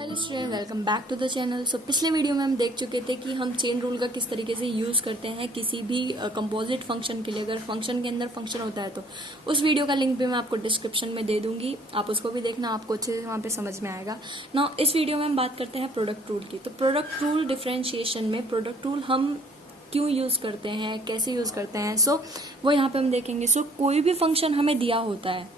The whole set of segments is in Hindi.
Hello student, welcome back to the channel. So पिछले वीडियो में हम देख चुके थे कि हम चेन रूल का किस तरीके से यूज़ करते हैं किसी भी कंपोजिट फंक्शन के लिए। अगर फंक्शन के अंदर फंक्शन होता है तो उस वीडियो का लिंक भी मैं आपको डिस्क्रिप्शन में दे दूंगी, आप उसको भी देखना, आपको अच्छे से वहाँ पे समझ में आएगा ना। इस वीडियो में हम बात करते हैं प्रोडक्ट रूल की। तो प्रोडक्ट रूल डिफ्रेंशिएशन में प्रोडक्ट रूल हम क्यों यूज़ करते हैं, कैसे यूज़ करते हैं, वो यहाँ पे हम देखेंगे। कोई भी फंक्शन हमें दिया होता है,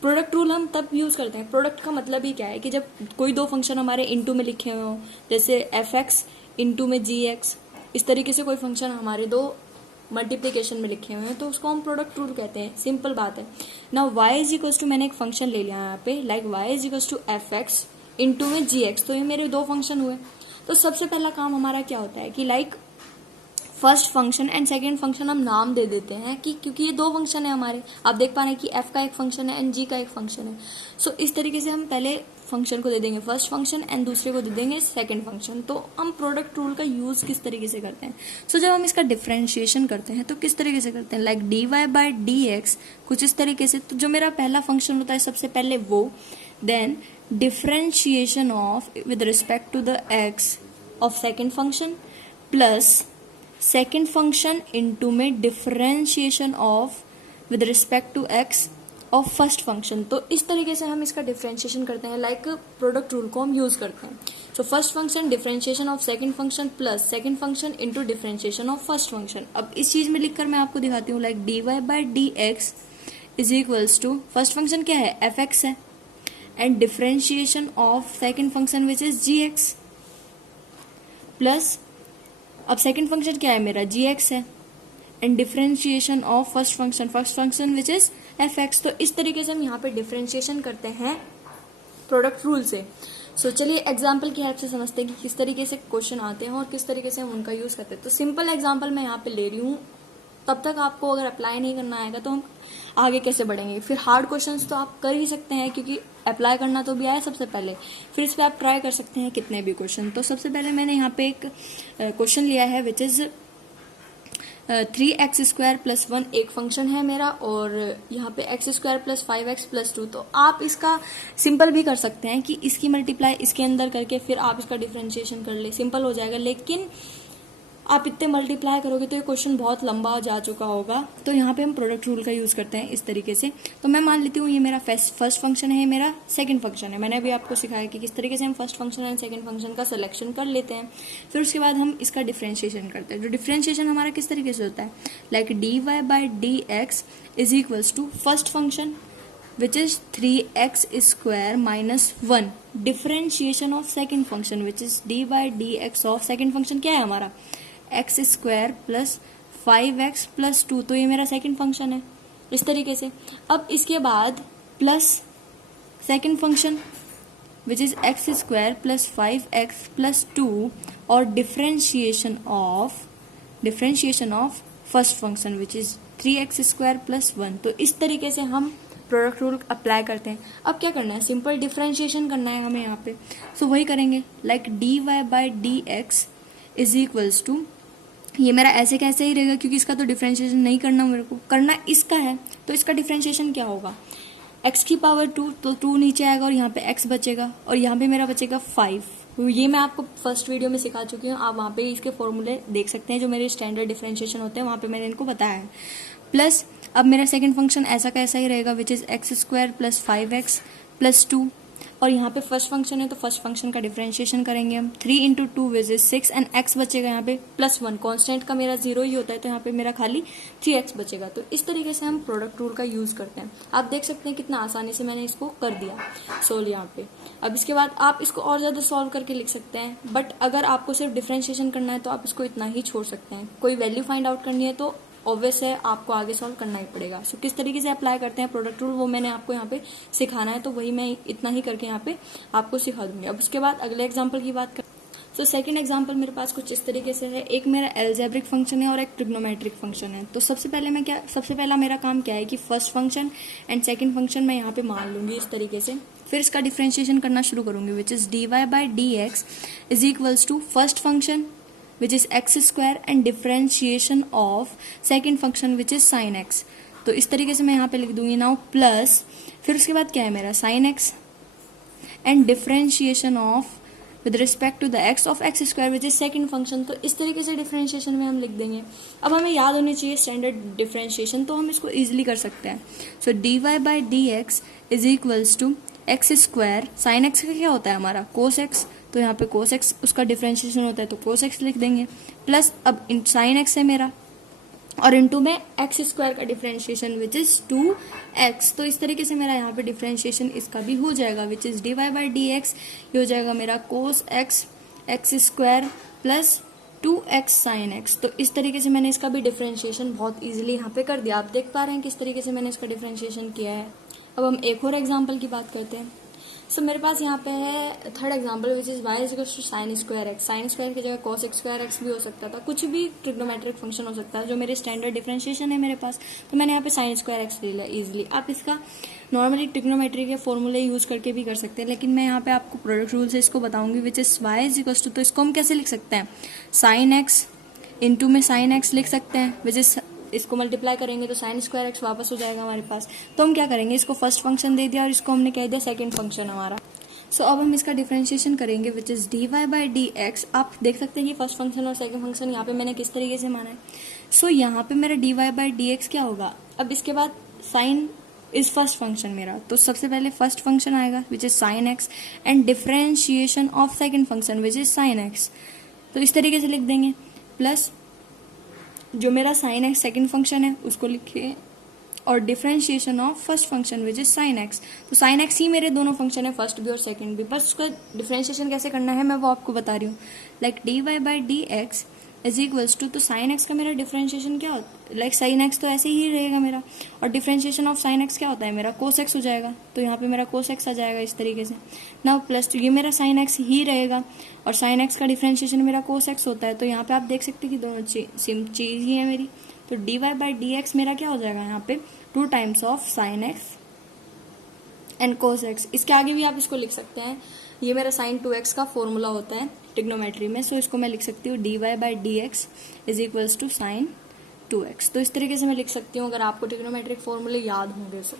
प्रोडक्ट रूल हम तब यूज करते हैं। प्रोडक्ट का मतलब ही क्या है कि जब कोई दो फंक्शन हमारे इनटू में लिखे हुए हो, जैसे एफ एक्स इनटू में जी एक्स, इस तरीके से कोई फंक्शन हमारे दो मल्टीप्लीकेशन में लिखे हुए हैं तो उसको हम प्रोडक्ट रूल कहते हैं। सिंपल बात है ना। वाई इज इक्वल्स टू, मैंने एक फंक्शन ले लिया यहाँ पे, like y is equals to f x into में जी एक्स, तो ये मेरे दो फंक्शन हुए। तो सबसे पहला काम हमारा क्या होता है कि like first function and second function हम नाम दे देते हैं कि क्योंकि ये दो फंक्शन है हमारे, आप देख पा रहे हैं कि एफ का एक फंक्शन है एंड जी का एक फंक्शन है। इस तरीके से हम पहले फंक्शन को दे देंगे फर्स्ट फंक्शन एंड दूसरे को दे देंगे सेकेंड फंक्शन। तो हम प्रोडक्ट रूल का यूज किस तरीके से करते हैं? जब हम इसका डिफ्रेंशिएशन करते हैं तो किस तरीके से करते हैं, like d y by d x, कुछ इस तरीके से। तो जो मेरा पहला फंक्शन होता है सबसे पहले वो, then differentiation of with respect to the x of second function plus second function into में differentiation of with respect to x of first function. तो इस तरीके से हम इसका डिफरेंशिएशन करते हैं, लाइक प्रोडक्ट रूल को हम यूज करते हैं। First function differentiation of second function plus second function into differentiation of first function. अब इस चीज में लिखकर मैं आपको दिखाती हूँ, like d y by d x is equals to, first function क्या है, एफ एक्स है, and differentiation of second function which is g x, plus अब सेकेंड फंक्शन क्या है मेरा, जी एक्स है, and differentiation of first function which is F x. तो इस तरीके से हम यहाँ पे डिफरेंशिएशन करते हैं प्रोडक्ट रूल से। चलिए एग्जाम्पल की हेल्प से समझते हैं कि किस तरीके से क्वेश्चन आते हैं और किस तरीके से हम उनका यूज करते हैं। तो सिंपल एग्जाम्पल मैं यहाँ पे ले रही हूँ, तब तक आपको अगर अप्लाई नहीं करना आएगा तो हम आगे कैसे बढ़ेंगे। फिर हार्ड क्वेश्चंस तो आप कर ही सकते हैं क्योंकि अप्लाई करना तो भी आया सबसे पहले, फिर इस पर आप ट्राई कर सकते हैं कितने भी क्वेश्चन। तो सबसे पहले मैंने यहाँ पे एक क्वेश्चन लिया है which is 3x square plus 1 एक फंक्शन है मेरा, और यहाँ पे x square plus 5x plus 2। तो आप इसका सिंपल भी कर सकते हैं कि इसकी मल्टीप्लाई इसके अंदर करके फिर आप इसका डिफरेंशिएशन कर ले, सिंपल हो जाएगा। लेकिन आप इतने मल्टीप्लाई करोगे तो ये क्वेश्चन बहुत लंबा जा चुका होगा। तो यहाँ पे हम प्रोडक्ट रूल का यूज करते हैं इस तरीके से। तो मैं मान लेती हूँ ये मेरा फर्स्ट फंक्शन है, ये मेरा सेकंड फंक्शन है। मैंने अभी आपको सिखाया कि किस तरीके से हम first function and second function का सिलेक्शन कर लेते हैं, फिर उसके बाद हम इसका डिफरेंशिएशन करते हैं। जो डिफरेंशिएशन हमारा किस तरीके से होता है, like d y by d x is equals to first function which is 3x square minus 1, differentiation of second function which is d by d x of second function क्या है हमारा, x square plus 5x plus 2। तो ये मेरा सेकंड फंक्शन है इस तरीके से। अब इसके बाद plus second function which is x square plus 5x plus 2 और differentiation of first function which is 3x square plus 1। तो इस तरीके से हम प्रोडक्ट रूल अप्लाई करते हैं। अब क्या करना है, सिंपल डिफरेंशिएशन करना है हमें यहाँ पे। वही करेंगे, like d y by d x is equals to, ये मेरा ऐसे कैसे ही रहेगा क्योंकि इसका तो डिफरेंशिएशन नहीं करना, मेरे को करना इसका है। तो इसका डिफरेंशिएशन क्या होगा, x की पावर 2, तो 2 नीचे आएगा और यहाँ पे x बचेगा और यहाँ पे मेरा बचेगा 5। ये मैं आपको फर्स्ट वीडियो में सिखा चुकी हूँ, आप वहाँ पे इसके फॉर्मूले देख सकते हैं जो मेरे स्टैंडर्ड डिफरेंशिएशन होते हैं, वहाँ पे मैंने इनको बताया है। प्लस अब मेरा सेकेंड फंक्शन ऐसा कैसा ही रहेगा which is x square plus 5x plus 2, और यहाँ पे फर्स्ट फंक्शन है तो फर्स्ट फंक्शन का डिफरेंशिएशन करेंगे हम। 3 into 2 which is 6 and x बचेगा यहाँ पे प्लस 1, कॉन्स्टेंट का मेरा 0 ही होता है तो यहाँ पे मेरा खाली 3x बचेगा। तो इस तरीके से हम प्रोडक्ट रूल का यूज करते हैं। आप देख सकते हैं कितना आसानी से मैंने इसको कर दिया सोल्व यहाँ पे। अब इसके बाद आप इसको और ज्यादा सॉल्व करके लिख सकते हैं, बट अगर आपको सिर्फ डिफरेंशिएशन करना है तो आप इसको इतना ही छोड़ सकते हैं। कोई वैल्यू फाइंड आउट करनी है तो ऑब्वियस है आपको आगे सॉल्व करना ही पड़ेगा। किस तरीके से अप्लाई करते हैं प्रोडक्ट रूल वो मैंने आपको यहाँ पे सिखाना है, तो वही मैं इतना ही करके यहाँ पे आपको सिखा दूंगी। अब उसके बाद अगले एग्जाम्पल की बात कर। सेकंड एग्जाम्पल मेरे पास कुछ इस तरीके से है, एक मेरा एल्जेब्रिक फंक्शन है और एक ट्रिग्नोमेट्रिक फंक्शन है। तो सबसे पहला मेरा काम क्या है कि first function and second function मैं यहाँ पे मान लूंगी इस तरीके से, फिर इसका डिफरेंशिएशन करना शुरू करूंगी which is d y by d x is equals to first function which is x square and differentiation of second function which is sin x। तो इस तरीके से मैं यहाँ पे लिख दूंगी नाउ, प्लस फिर उसके बाद क्या है मेरा sin x and differentiation of with respect to the x of x square which is second function. तो इस तरीके से डिफरेंशिएशन में हम लिख देंगे। अब हमें याद होनी चाहिए स्टैंडर्ड डिफरेंशिएशन, तो हम इसको इजीली कर सकते हैं। So d y by d x is equals to x square, sine x का क्या होता है हमारा कोस एक्स, तो यहाँ पे कोस एक्स उसका डिफरेंशिएशन होता है तो कोस एक्स लिख देंगे, प्लस अब साइन एक्स है मेरा और इनटू में एक्स स्क्वायर का डिफरेंशिएशन विच इज 2x। तो इस तरीके से मेरा यहाँ पे डिफरेंशिएशन इसका भी हो जाएगा which is d y by d x, ये हो जाएगा मेरा cos x x square plus 2x sine x. तो इस तरीके से मैंने इसका भी डिफरेंशिएशन बहुत इजीली यहाँ पे कर दिया। आप देख पा रहे हैं किस तरीके से मैंने इसका डिफरेंशिएशन किया है। अब हम एक और एग्जाम्पल की बात करते हैं। सो मेरे पास यहाँ पे है third example which is y is equals to sine square x. Sine square की जगह कॉस स्क्वायर एक्स भी हो सकता था, कुछ भी ट्रिग्नोमेट्रिक फंक्शन हो सकता है जो मेरे स्टैंडर्ड डिफरेंशिएशन है मेरे पास, तो मैंने यहाँ पे साइन स्क्वायर एक्स ले लिया इजिली। आप इसका नॉर्मली ट्रिग्नोमेट्री के फॉर्मूले यूज करके भी कर सकते हैं, लेकिन मैं यहाँ पे आपको प्रोडक्ट रूल से इसको बताऊंगी which is y is equals to, तो इसको हम कैसे लिख सकते हैं, साइन एक्स इंटू में साइन एक्स लिख सकते हैं विच इज, इसको मल्टीप्लाई करेंगे तो साइन स्क्वायर एक्स वापस हो जाएगा हमारे पास। तो हम क्या करेंगे, इसको फर्स्ट फंक्शन दे दिया और इसको हमने कह दिया सेकंड फंक्शन हमारा। सो अब हम इसका डिफरेंशिएशन करेंगे which is d y by d x. आप देख सकते हैं कि फर्स्ट फंक्शन और सेकंड फंक्शन यहाँ पे मैंने किस तरीके से माना है। सो यहाँ पे मेरा d y by d x क्या होगा, अब इसके बाद साइन इज फर्स्ट फंक्शन मेरा, तो सबसे पहले फर्स्ट फंक्शन आएगा which is sine x and differentiation of second function which is sine x. तो इस तरीके से लिख देंगे, प्लस जो मेरा साइन एक्स सेकंड फंक्शन है उसको लिखिए और differentiation of first function which is sine x. तो साइन एक्स ही मेरे दोनों फंक्शन है, फर्स्ट भी और सेकंड भी, बस उसका डिफरेंशिएशन कैसे करना है मैं वो आपको बता रही हूँ। Like d y by d x is equals to, तो साइन एक्स का मेरा डिफरेंशिएशन क्या होता है, लाइक साइन एक्स तो ऐसे ही रहेगा मेरा, और डिफरेंशिएशन ऑफ साइन एक्स क्या होता है मेरा कोस एक्स हो जाएगा, तो यहाँ पे मेरा कोस एक्स आ जाएगा इस तरीके से ना, प्लस ये मेरा साइन एक्स ही रहेगा और साइन एक्स का डिफरेंशिएशन मेरा कोस एक्स होता है। तो यहाँ पे आप देख सकते हैं कि दोनों सेम चीज ही है मेरी। तो d y by d x मेरा क्या हो जाएगा यहाँ पे 2 times of sine x and cos x. इसके आगे भी आप इसको लिख सकते हैं, ये मेरा साइन 2x का फॉर्मूला होता है ट्रिग्नोमेट्री में, सो इसको मैं लिख सकती हूँ d y by d x is equals to sine 2x। तो इस तरीके से मैं लिख सकती हूँ अगर आपको ट्रिग्नोमेट्रिक फॉर्मूले याद होंगे। सो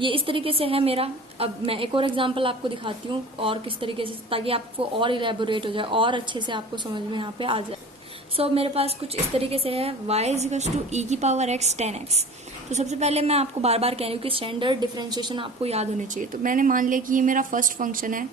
ये इस तरीके से है मेरा। अब मैं एक और एग्जांपल आपको दिखाती हूँ और किस तरीके से, ताकि आपको और इलेबोरेट हो जाए और अच्छे से आपको समझ में यहाँ पे आ जाए। सो मेरे पास कुछ इस तरीके से है, y is equals to e की पावर x 10x। तो सबसे पहले मैं आपको बार बार कह रही हूँ कि स्टैंडर्ड डिफरेंशिएशन आपको याद होनी चाहिए। तो मैंने मान लिया कि ये मेरा फर्स्ट फंक्शन है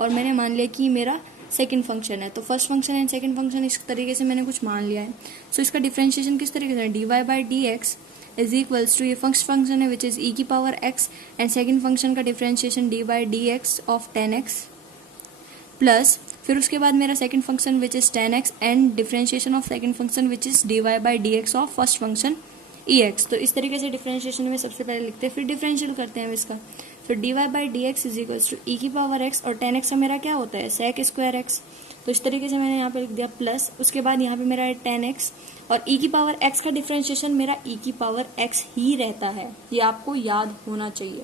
और मैंने मान लिया कि मेरा सेकंड फंक्शन है। तो first function and second function इस तरीके से मैंने कुछ मान लिया है। सो इसका डिफरेंशिएशन किस तरीके से है, d y by d x is equals to, ये फर्स्ट फंक्शन है विच इज ई की power x and second function का differentiation d by d x of 10x, plus फिर उसके बाद मेरा second function which is 10x and differentiation of second function which is d y by d x of first function ex। तो इस तरीके से डिफरेंशिएशन में सबसे पहले लिखते हैं, फिर डिफरेंशियल करते हैं इसका। तो d y by d x is equals to e की पावर x और 10x का मेरा क्या होता है सेक स्क्वायर एक्स। तो इस तरीके से मैंने यहाँ पे लिख दिया, प्लस उसके बाद यहाँ पे मेरा है 10x और ई की पावर x का डिफरेंशिएशन मेरा ई की पावर x ही रहता है, ये आपको याद होना चाहिए।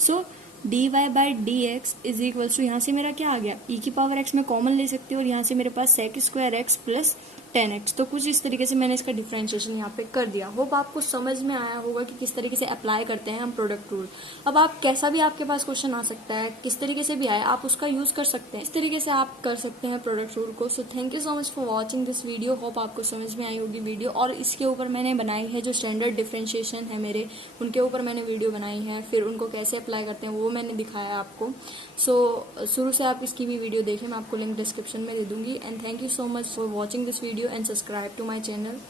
So d y by d x is equals to, यहाँ से मेरा क्या आ गया, ई की पावर x में कॉमन ले सकते हो और यहाँ से मेरे पास sec square x plus 10x। तो कुछ इस तरीके से मैंने इसका डिफरेंशिएशन यहाँ पे कर दिया। होप आपको समझ में आया होगा कि किस तरीके से अप्लाई करते हैं हम प्रोडक्ट रूल। अब आप कैसा भी आपके पास क्वेश्चन आ सकता है, किस तरीके से भी आए आप उसका यूज कर सकते हैं, इस तरीके से आप कर सकते हैं प्रोडक्ट रूल को। So thank you so much for watching this video. Hope आपको समझ में आई होगी वीडियो, और इसके ऊपर मैंने बनाई है जो स्टैंडर्ड डिफरेंशिएशन है मेरे, उनके ऊपर मैंने वीडियो बनाई है, फिर उनको कैसे अप्लाई करते हैं वो मैंने दिखाया आपको। सो शुरू से आप इसकी भी वीडियो देखें, मैं आपको लिंक डिस्क्रिप्शन में दे दूंगी। And thank you so much for watching this video and subscribe to my channel.